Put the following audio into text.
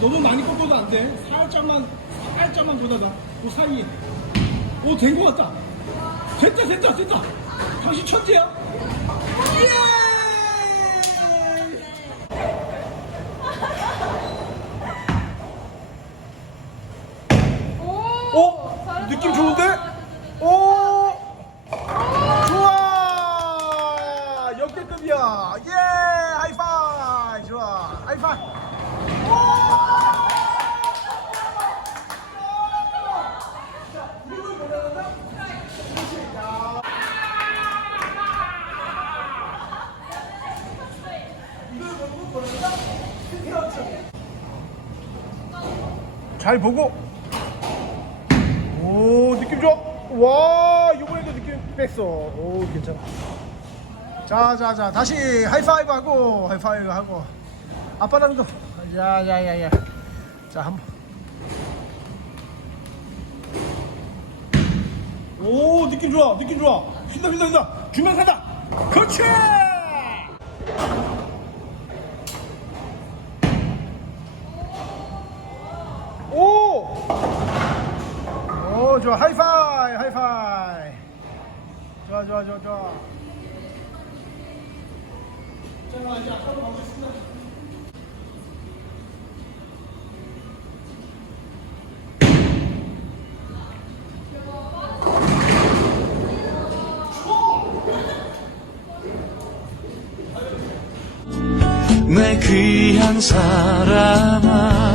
너무 많이 꺾어도 안 돼. 살짝만, 살짝만 걷어다. 그 사이에. 오, 된 것 같다. 됐다, 됐다, 됐다. 당신 천재야. 예! 어? 잘했다. 느낌 좋은데? 오! 좋아! 역대급이야. 예! 하이파이! 좋아. 하이파이! 잘 보고. 오 느낌 좋아. 와 이번에도 느낌 뺐어. 오 괜찮아. 자자자 다시 하이파이브 하고 하이파이브 하고. 아빠랑도 야야야야. 자 한번 느낌 좋아 느낌 좋아 휜다 휜다 휜다 주면 간다 그렇지 오! 오, 좋아. 하이파이, 하이파이. 좋아, 좋아, 좋아, 좋아. 자, 이제 앞으로 가보겠습니다. 내 귀한 사람아